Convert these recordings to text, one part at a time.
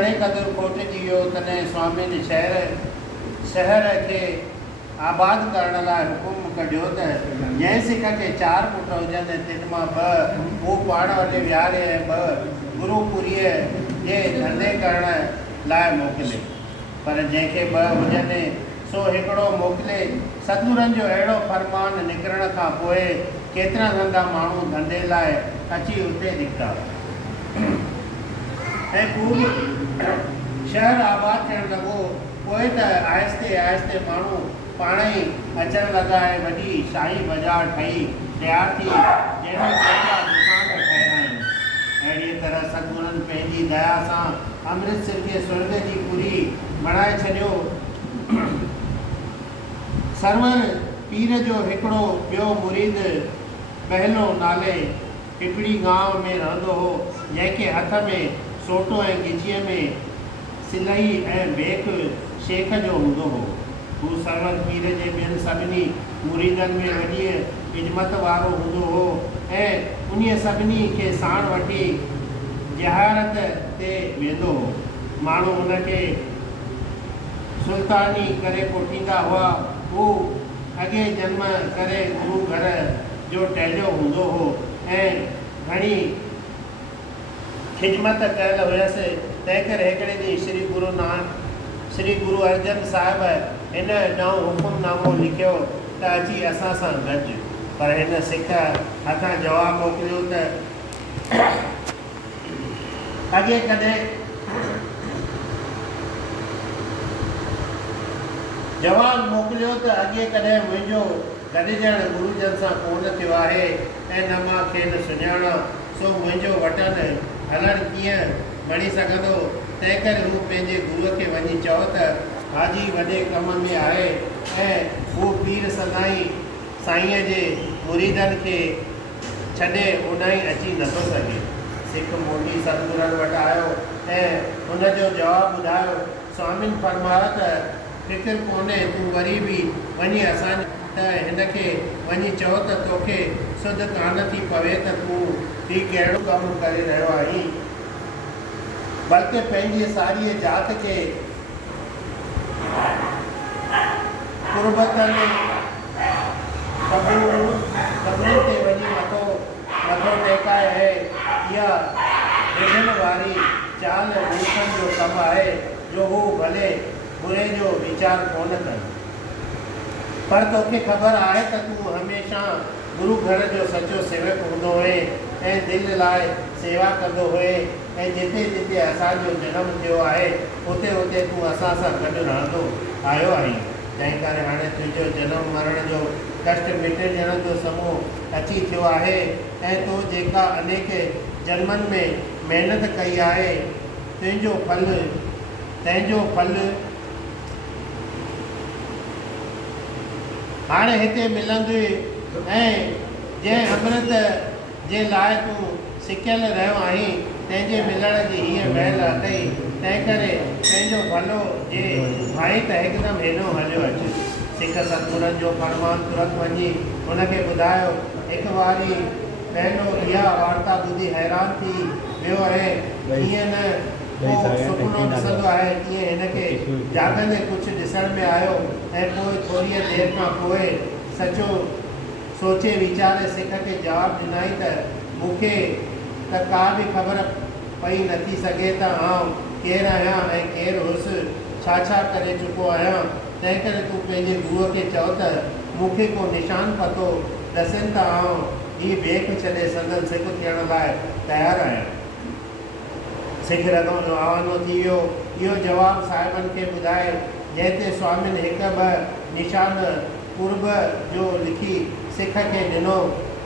घणे क़दुरु खोटिजी वियो तॾहिं स्वामी ने शहर के आबाद करण लाइ हुकुम कढियो त जंहिं सिख खे 4 पुट हुजनि तिन मां 2 हू पाण वटि विहारे ऐं 2 गुरुपुरीअ जे धंधे करण लाइ मोकिले, पर जंहिंखे 2 हुजनि सो हिकिड़ो मोकिले। सतगुरनि जो अहिड़ो फरमान निकिरण खां पोइ केतिरा धंधा माण्हू धंधे लाइ अची उते निकिता ऐं पूरो शहर आबाद थियण लॻो। पोइ त आहिस्ते आहिस्ते माण्हू पाण ई अचण लॻा ऐं वॾी शाही बाज़ार ठही तयारु थी, जंहिंमें केतिरा दुकान ठहिया आहिनि। अहिड़ी तरह सतगुरनि पंहिंजी दया सां अमृतसर खे स्वर्ग जी पुरी बणाए छॾियो। सरवर पीर जो हिकिड़ो ॿियो मुरीद बहलो नाले हिकिड़ी गांव में रहंदो हो, जंहिंखे हथ में सोटो ऐं गिचीअ में सिलई ऐं बेक शेख जो हूंदो हो। हू सरवर पीर जे ॿियनि सभिनी मुरीदनि में वॾी इज़मत वारो हूंदो हो ऐं उन्हीअ सभिनी खे साण वठी जहारत ते वेंदो हो। माण्हू हुनखे सुल्तानी करे कोठींदा हुआ। हू अॻे जन्म करे गुरू घर जो टहिलियो हूंदो हो ऐं घणी खिदमत कयल हुयसि। तंहिं करे हिकिड़े ॾींहुं श्री गुरु अर्जन साहिब हिन ॾांहुं हुकुमनामो लिखियो त अची असां सां गॾु। पर हिन सिख हथां जवाबु मोकिलियो त अॻे कॾहिं मुंहिंजो गॾिजण गुरुजन सां कोन थियो आहे ऐं न मां खेनि सुञाणा, सो मुंहिंजो वटनि हलणु कीअं बणी सघंदो। तंहिं करे हू पंहिंजे गुरूअ खे वञी चओ त हाजी वॾे कम में आहे ऐं हू पीर साईंअ जे मुरीदनि खे छॾे ओॾांहुं अची नथो सघे। सिख मोटी सतगुरनि वटि आयो ऐं हुनजो जवाबु ॿुधायो। स्वामिन फरमायो त फिक्र कोन्हे, तूं वरी बि वञी असां त हिनखे वञी चओ त तोखे सुध कान थी पवे त तूं ही कहिड़ो कमु करे रहियो आहीं, बल्कि पंहिंजी सारी जात खे कुर्बतनि कबूल ते वञी मथो टेकाए है। इहा विझण वारी चाल मूर्खनि जो कमु आहे जो हू भले बुरे जो वीचार कोन कनि। पर तोखे ख़बर आहे त तूं हमेशह गुरू घर जो सचो सेवक हूंदो हुए ऐं दिलि लाइ सेवा कंदो हुए ऐं जिते जिते असांजो जनमु थियो आहे उते उते तूं असां सां गॾु रहंदो आयो आहीं। तंहिं करे हाणे तुंहिंजो जनमु मरण जो कष्ट मिटजण जो समूह अची थियो आहे ऐं तो जेका अनेक जन्मनि में महिनत कई आहे तंहिंजो फल हाणे हिते मिलंदे ऐं जंहिं अमृत जे लाइ तूं सिकियल रहियो आहीं तंहिंजे मिलण जी हीअ महिल अथई। तंहिं करे पंहिंजो भलो जे भाई त हिकदमि हेॾो हलियो अचे। सिख सतगुरनि जो फरमान तुरंत वञी हुनखे ॿुधायो। हिकु वारी पहिरियों इहा वार्ता ॿुधी हैरान थी वियो ऐं ईअं न सुपिनो ॾिसंदो आहे तीअं हिनखे जाॻंदे कुझु ॾिसण में आयो ऐं पोइ थोरी देरि खां पोइ सचो सोचे वीचारे सिख खे जवाबु ॾिनई त मूंखे त का बि ख़बर पई नथी सघे त आउं केरु आहियां ऐं केरु हुउसि, छा करे चुको आहियां। तंहिं करे तूं पंहिंजे गुरूअ खे चओ त मूंखे को निशान पतो ॾसनि त आउं ही बेक छॾे संदन सिख थियण लाइ तयारु आहियां। सिख रवानो थी वियो। इहो जवाबु साहिबनि खे ॿुधाए जंहिं ते स्वामिन 1-2 निशान पूर्व जो लिखी सिख खे ॾिनो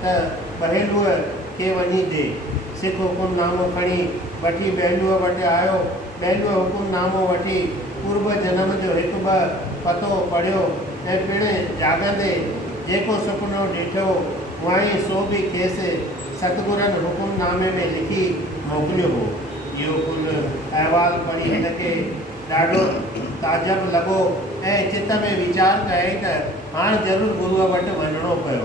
त बहेलूअ खे वञी ॾे। सिख हुकुमनामो खणी वठी बहेलूअ वटि आयो। बहेलूअ हुकुमनामो वठी पूर्व जनम जो 1-2 पतो पढ़ियो ऐं पिणु जाॻंदे जेको सुपिनो ॾिठो उहाई सो बि खेसि सतगुरनि हुकुमनामे में लिखी मोकिलियो हो। इहो कुलु अहवाल पढ़ी हिनखे ॾाढो ताजब लॻो ऐं चित में वीचार कयई त हाणे ज़रूरु गुरूअ वटि वञिणो पियो।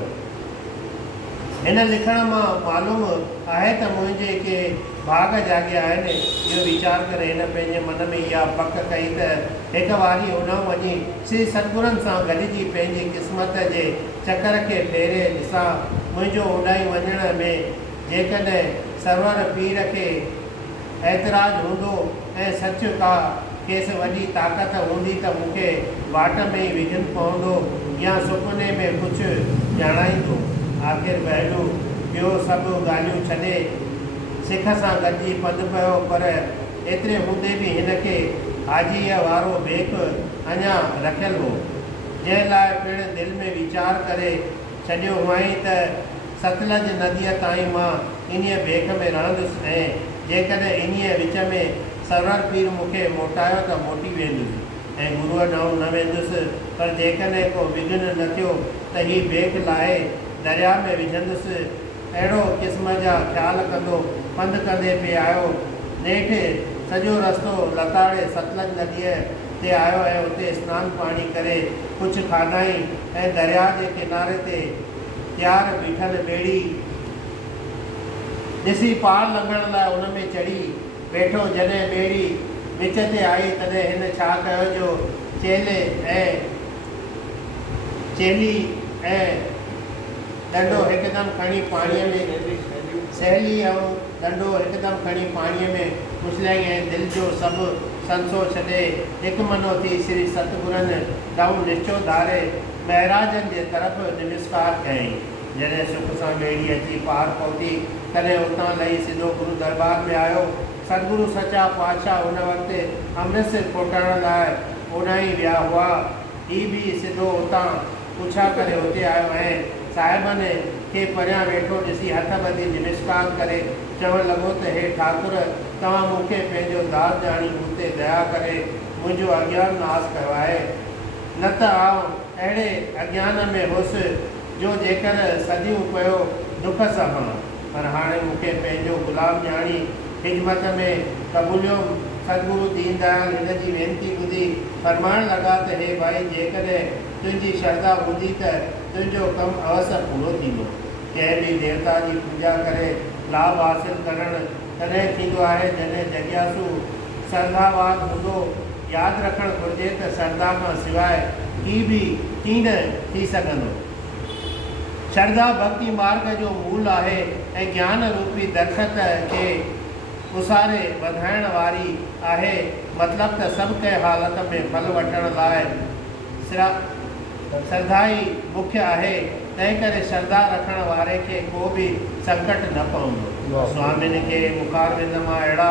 हिन लिखण मां मालूम आहे त मुंहिंजे के भाग जाॻिया आहिनि। इहो वीचार करे हिन पंहिंजे मन में इहा पक कई त हिकु वारी उन वञी श्री सतगुरनि सां गॾिजी पंहिंजी क़िस्मत जे चकर खे फेरे ॾिसां। मुंहिंजो उॾाई वञण में जेकॾहिं सरवर पीर खे ऐतराज़ हूंदो ऐं सच का खेसि वॾी ताक़त हूंदी त मूंखे वाट में ई विघन पवंदो या सुपिने में कुझु ॼाणाईंदो। आख़िर बहलू ॿियो सभु ॻाल्हियूं छॾे सिख सां गॾिजी पंधु पियो, पर एतिरे हूंदे बि हिनखे हाजीअ वारो भेक अञा रखियलु हो, जंहिं लाइ पिणु दिलि में वीचार करे छॾियो हुअईं त सतलज नदीअ ताईं मां इन्हीअ भेक में रहंदुसि ऐं जेकॾहिं इन्हीअ विच में सरवर पीर मूंखे मोटायो त मोटी वेंदुसि ऐं गुरूअ ॾांहुं न वेंदुसि। पर जेकॾहिं को विघ्न न थियो त हीअ भेक लाहे दरिया में विझंदुसि। अहिड़ो क़िस्म जा ख़्याल कंदो पंधु कंदे पिए आयो। नेठि सॼो रस्तो लताड़े सतलज नदीअ ते आयो ऐं उते सनानु पाणी करे कुझु खाधाई ऐं दरिया जे किनारे ते तयारु बीठल ॿेड़ी ॾिसी पार लंघण लाइ उन में चढ़ी वेठो। जॾहिं ॿेड़ी विच ते आई तॾहिं हिन छा कयो जो चेली ऐं ॾंडो हिकदमि खणी पाणीअ में सहेली ऐं ॾंडो हिकदमि खणी पाणीअ में उछलियाई ऐं दिलि जो सभु संसो छॾे हिकु मनो थी श्री सतगुरनि ॾांहुं निश्चो धारे महराजनि जे तरफ़ नमस्कार कयईं। जॾहिं सुख सां ॿेड़ी अची पार पहुती तॾहिं उतां लही सिधो गुरू दरबार में आयो। सतगुरु सचा पातशाह उन वक़्तु अमृतसर कोटण लाइ ओॾां ई विया हुआ। हीअ बि सिधो उतां पुछा करे हुते आयो ऐं साहिबनि खे परियां वेठो ॾिसी हथ ॿधी नमस्कार करे चवणु लॻो त हे ठाकुर, तव्हां मूंखे पंहिंजो दास ॼाणी मूं ते दया करे मुंहिंजो अज्ञान नाश कयो आहे। न त आउं अहिड़े अज्ञान में हुउसि जो जेकर सदियूं पियो दुख सहां, पर हाणे मूंखे पंहिंजो गुलाम ॼाणी खिदमत में क़बूलियो। सतगुरु दीनदयाल हिन जी वेनती ॿुधी फरमाइण लॻा त हे भाई, जेकॾहिं तुंहिंजी श्रद्धा हूंदी त तुंहिंजो कमु अवसर पूरो थींदो। कंहिं बि देवता जी पूॼा करे लाभ हासिल करणु तॾहिं थींदो आहे जॾहिं जिज्ञासु श्रद्धावान हूंदो। यादि रखणु घुरिजे त श्रद्धा खां सवाइ की बि कीन थी सघंदो। श्रद्धा भक्ति मार्ग जो मूल आहे ऐं ज्ञान रूपी दरख़्त खे उसारे वधाइण वारी आहे। मतिलबु त सभु कंहिं हालत में फल वठण लाइ श्रद्धा ई मुख्य आहे। तंहिं करे श्रद्धा रखण वारे खे को बि संकट न पवंदो। स्वामिन खे मुखारविंद मां अहिड़ा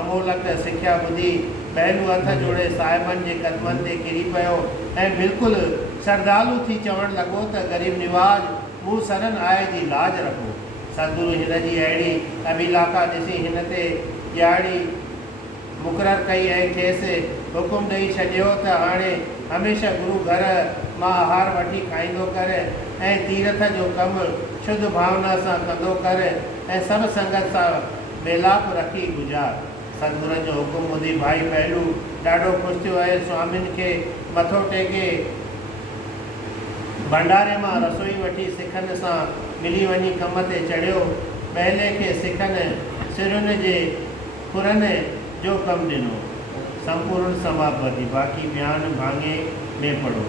अमोलक सिख्या ॿुधी पहलू हथ जोड़े साहिबनि जे कदमनि ते किरी पियो ऐं बिल्कुलु श्रद्धालु थी चवणु लॻो त ग़रीब निवाज मूं सरन आए जी लाज रखो। सतगुरु हिन जी अहिड़ी अभिलाखा ॾिसी हिन ते ॾियारी मुक़ररु कई ऐं खेसि हुकुम ॾेई छॾियो त हाणे हमेशह गुरू घर मां आहार वठी खाईंदो कर ऐं तीर्थ जो कमु शुद्ध भावना सां कंदो कर ऐं सभु संगत सां मेलाप रखी गुज़ार। सतगुरनि जो हुकुम ॿुधी भाई पहलू ॾाढो ख़ुशि थियो ऐं स्वामिनि खे मथो टेके भंडारे मां रसोई वठी सिखनि सां मिली वञी कम ते चढ़ियो। पहले खे सिखनि सिरुनि जे खुरनि जो कमु ॾिनो। संपूर्ण समापति बाक़ी बयान भाङे में पढ़ो।